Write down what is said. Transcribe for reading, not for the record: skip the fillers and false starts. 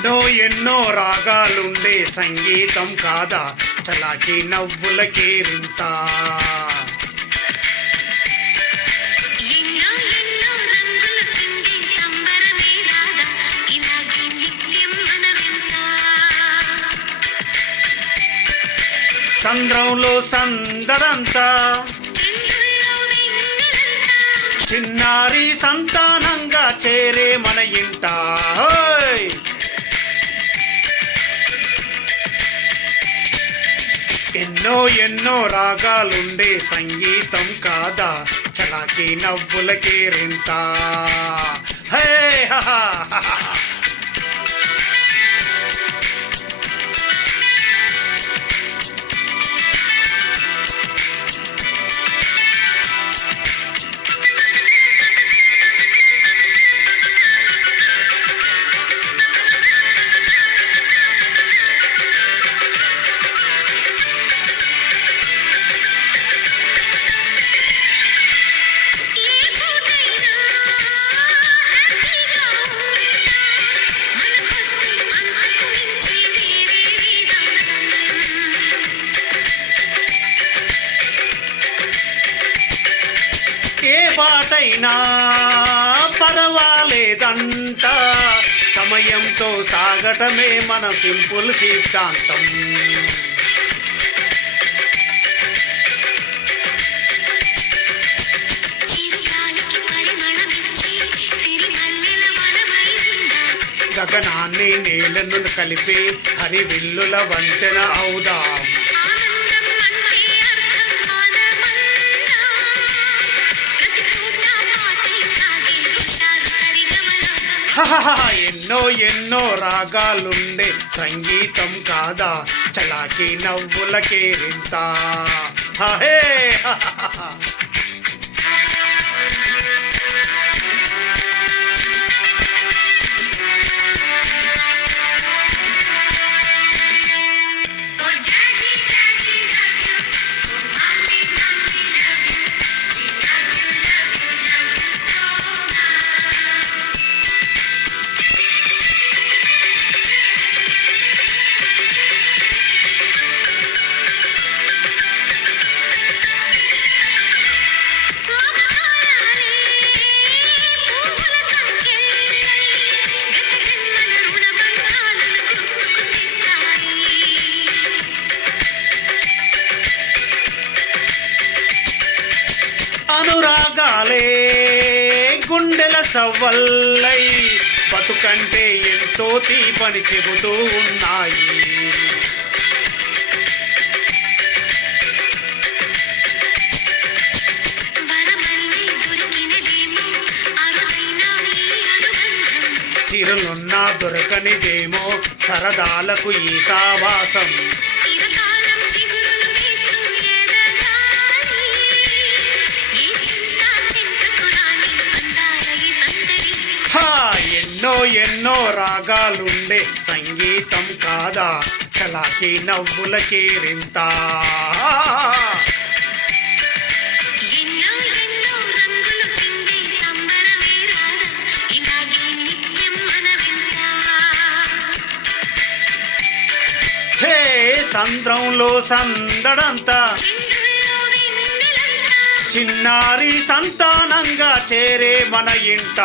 ఎన్నో ఎన్నో రాగాలుండే సంగీతం కాదా చలాకి నవ్వుల కేరింత. సంద్రంలో సందడంతా చిన్నారి సంతానంగా చేరే మన ఇంట. ఎన్నో ఎన్నో రాగాలుండే సంగీతం కాదా చలాకి నవ్వుల కేరింత. హే హా. ఏ బాటైనా పర్వాలేదంట, సమయంతో సాగటమే మన సింపుల్ సిద్ధాంతం. గగనాన్ని నేలను కలిపి హరివిల్లుల వంతెన అవుదాం. ఎన్నో ఎన్నో రాగాలుండే సంగీతం కాదా చలాకి నవ్వుల కేరింత. హే అనురాగాలే గుండెల సవ్వల్లై బతుకంటే ఎంతో తీపని చెబుతూ ఉన్నాయి. చిరులున్నా దొరకనిదేమో సరదాలకు ఈ సావాసం. ఎన్నో ఎన్నో రాగాలుండే సంగీతం కాదా చలాకి నవ్వుల కేరింత. హే సంద్రంలో సందడంతా చిన్నారి సంతానంగా చేరే మన ఇంట.